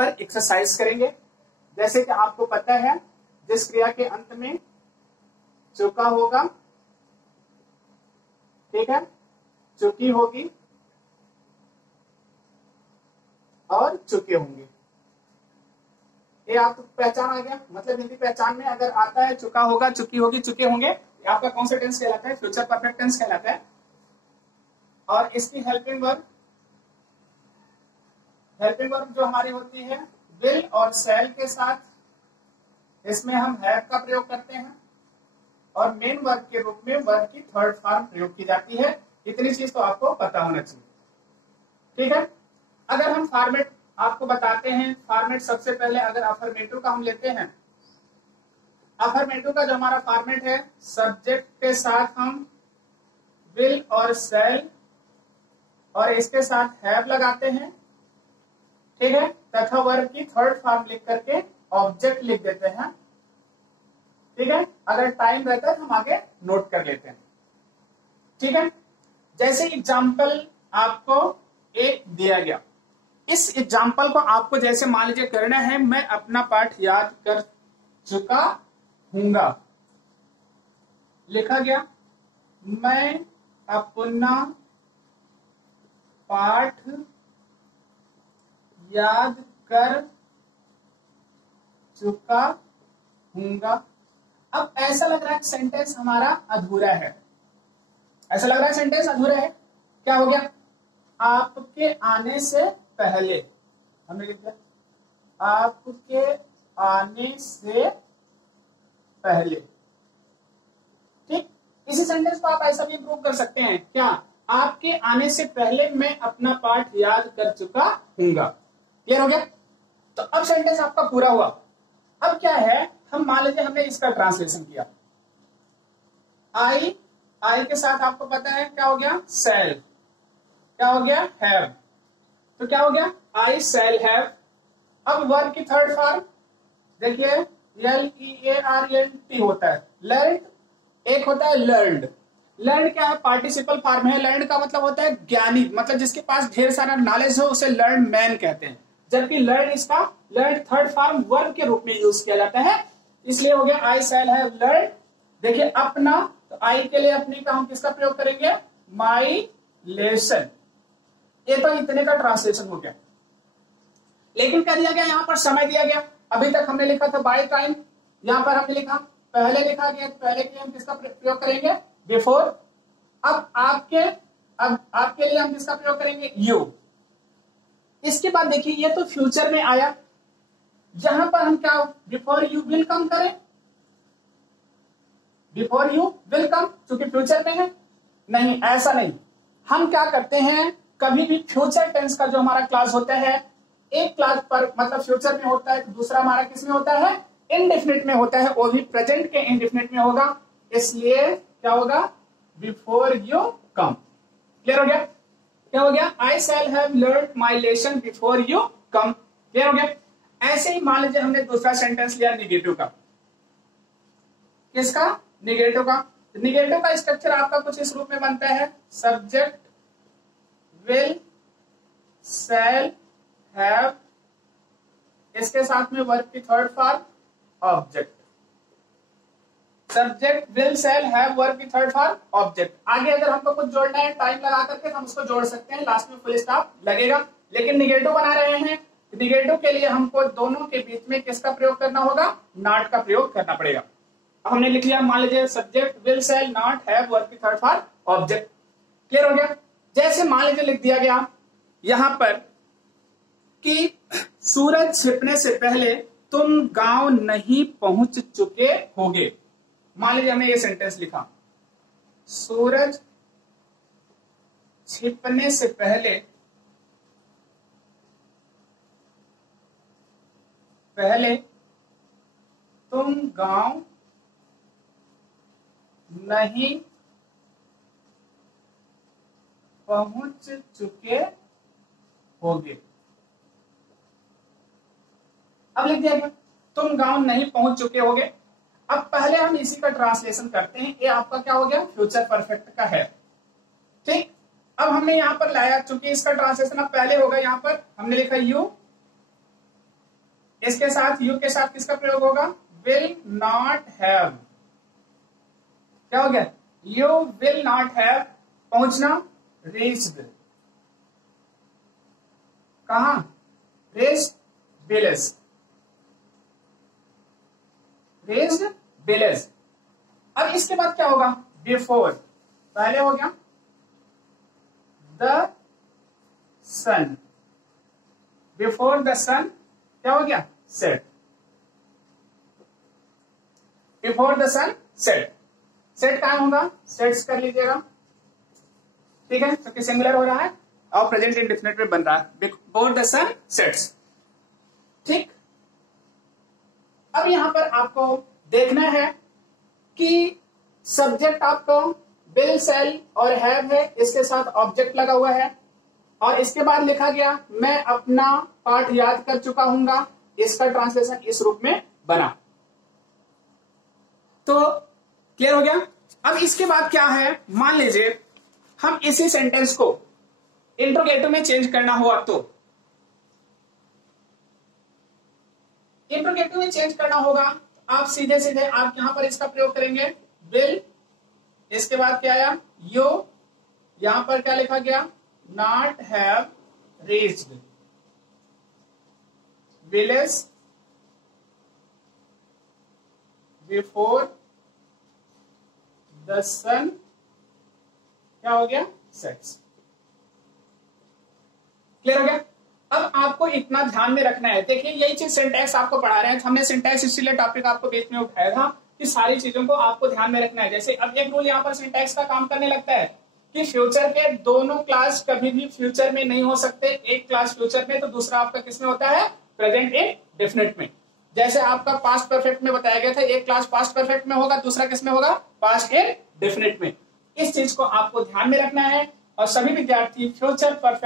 पर एक्सरसाइज करेंगे। जैसे कि आपको पता है जिस क्रिया के अंत में चुका होगा, ठीक है, चुकी होगी और चुके होंगे, ये आपको पहचान आ गया। मतलब हिंदी पहचान में अगर आता है चुका होगा, चुकी होगी, चुके होंगे, ये आपका कौन सा टेंस कहलाता है? फ्यूचर परफेक्ट टेंस कहलाता है। और इसकी हेल्पिंग वर्ब जो हमारी होती है विल और शैल के साथ, इसमें हम हैव का प्रयोग करते हैं और मेन वर्ब के रूप में वर्ब की थर्ड फॉर्म प्रयोग की जाती है। इतनी चीज तो आपको पता होना चाहिए, ठीक है। अगर हम फॉर्मेट आपको बताते हैं, फॉर्मेट सबसे पहले अगर अफर्मेटिव का हम लेते हैं, अफर्मेटिव का जो हमारा फॉर्मेट है, सब्जेक्ट के साथ हम विल और शैल और इसके साथ हैव लगाते हैं, ठीक है, तथा वर्ब की थर्ड फॉर्म लिख करके ऑब्जेक्ट लिख देते हैं, ठीक है। अगर टाइम रहता है तो हम आगे नोट कर लेते हैं, ठीक है। जैसे एग्जाम्पल आपको एक दिया गया, इस एग्जाम्पल को आपको जैसे मान लीजिए करना है, मैं अपना पाठ याद कर चुका हूंगा, लिखा गया मैं अपना पाठ याद कर चुका हूंगा। अब ऐसा लग रहा है सेंटेंस हमारा अधूरा है, ऐसा लग रहा है सेंटेंस अधूरा है। क्या हो गया? आपके आने से पहले, हमने लिख दिया आपके आने से पहले, ठीक। इसी सेंटेंस को आप ऐसा भी इंप्रूव कर सकते हैं, क्या? आपके आने से पहले मैं अपना पाठ याद कर चुका हूंगा। क्लियर हो गया? तो अब सेंटेंस आपका पूरा हुआ। अब क्या है, हम मान लीजिए हमने इसका ट्रांसलेशन किया, आई के साथ आपको पता है क्या हो गया? शैल, क्या हो गया? हैव। तो क्या हो गया? I shall have. अब वर्ब की थर्ड फॉर्म देखिए, LEARNT होता है, लर्न, एक होता है लर्नड। लर्न क्या है? पार्टिसिपल फॉर्म है। लर्न का मतलब होता है ज्ञानी, मतलब जिसके पास ढेर सारा नॉलेज हो उसे लर्न मैन कहते हैं, जबकि लर्न इसका लर्न थर्ड फॉर्म वर्ब के रूप में यूज किया जाता है, इसलिए हो गया आई शैल हैव लर्न। देखिए अपना, तो आई के लिए अपनी का हम किसका प्रयोग करेंगे? माई लेसन। ये तो इतने का ट्रांसलेशन हो गया। लेकिन क्या दिया गया यहाँ पर? समय दिया गया। अभी तक हमने लिखा था बाय टाइम, यहाँ पर हमने लिखा पहले, लिखा गया पहले के लिए हम किसका प्रयोग करेंगे? बिफोर। अब आपके लिए हम किसका प्रयोग करेंगे? यू। इसके बाद देखिए ये तो फ्यूचर में आया, जहां पर हम क्या बिफोर यू विल कम करें? बिफोर यू विल कम, क्योंकि फ्यूचर में है। नहीं, ऐसा नहीं। हम क्या करते हैं, कभी भी फ्यूचर टेंस का जो हमारा क्लास होता है, एक क्लास पर मतलब फ्यूचर में होता है, दूसरा हमारा किस में होता है? इंडेफिनिट में होता है, वो भी प्रेजेंट के इंडेफिनिट में होगा, इसलिए क्या होगा? Before you come. क्लियर हो गया? क्या हो गया? I shall have learn my lesson before you come. Clear हो गया? ऐसे ही मान लीजिए हमने दूसरा सेंटेंस लिया निगेटिव का। किसका? निगेटिव का। निगेटिव का स्ट्रक्चर आपका कुछ इस रूप में बनता है, सब्जेक्ट विल शैल हैव, इसके साथ में वर्ब की third form object. Subject will shall have, verb की थर्ड फॉर्म ऑब्जेक्ट। आगे अगर हमको कुछ जोड़ना है टाइम लगा करके हम उसको जोड़ सकते हैं, लास्ट में फुल स्टॉप लगेगा। लेकिन निगेटिव बना रहे हैं, निगेटिव के लिए हमको दोनों के बीच में किसका प्रयोग करना होगा? नॉट का प्रयोग करना पड़ेगा। अब हमने लिख लिया, मान लीजिए subject will shall not have, verb की थर्ड फॉर्म ऑब्जेक्ट। क्लियर हो गया? जैसे मान लीजिए लिख दिया गया यहां पर कि सूरज छिपने से पहले तुम गांव नहीं पहुंच चुके होगे। मान लीजिए हमने ये सेंटेंस लिखा, सूरज छिपने से पहले तुम गांव नहीं पहुंच चुके होगे। अब लिख दिया गया तुम गांव नहीं पहुंच चुके होगे। अब पहले हम इसी का ट्रांसलेशन करते हैं, ये आपका क्या हो गया? फ्यूचर परफेक्ट का है, ठीक। अब हमने यहां पर लाया, चूंकि इसका ट्रांसलेशन अब पहले होगा, यहां पर हमने लिखा यू इसके साथ यू के साथ किसका प्रयोग होगा? Will not have. क्या हो गया? यू विल नॉट हैव पहुंचना, रीच्ड। कहां? Reached village, reached village. अब इसके बाद क्या होगा? बिफोर, पहले हो गया the sun, before the sun क्या हो गया? Set, before the sun set. Set कहां होगा? सेट्स कर लीजिएगा, ठीक है, क्योंकि सिंगुलर हो रहा है और प्रेजेंट इंडेफिनिट में बन रहा है। बिफोर द सन सेट्स, ठीक। अब यहां पर आपको देखना है कि सब्जेक्ट आपको विल, सेल और हैव है, इसके साथ ऑब्जेक्ट लगा हुआ है और इसके बाद लिखा गया मैं अपना पाठ याद कर चुका हूंगा। इसका ट्रांसलेशन इस रूप में बना। तो क्लियर हो गया? अब इसके बाद क्या है? मान लीजिए हम इसी सेंटेंस को इंट्रोगेटिव में चेंज करना हुआ तो इंट्रोगेटिव में चेंज करना होगा, आप सीधे सीधे आप यहां पर इसका प्रयोग करेंगे विल, इसके बाद क्या आया? यू, यहां पर क्या लिखा गया? Not have reached village before the sun क्या हो गया? सेट्स। क्लियर हो गया? अब आपको इतना ध्यान में रखना है, देखिए यही चीज सिंटैक्स आपको पढ़ा रहे हैं, हमने सिंटैक्स इसीलिए टॉपिक आपको बीच में उठाया था कि सारी चीजों को आपको ध्यान में रखना है। जैसे अब एक रूल यहाँ पर सिंटैक्स का काम करने लगता है कि फ्यूचर के दोनों क्लास कभी भी फ्यूचर में नहीं हो सकते। एक क्लास फ्यूचर में तो दूसरा आपका किसमें होता है? प्रेजेंट इंडेफिनिट में। जैसे आपका पास्ट परफेक्ट में बताया गया था, एक क्लास पास्ट परफेक्ट में होगा, दूसरा किसमें होगा? पास्ट इंडेफिनिट में। इस चीज को आपको ध्यान में रखना है और सभी विद्यार्थी फ्यूचर परफेक्ट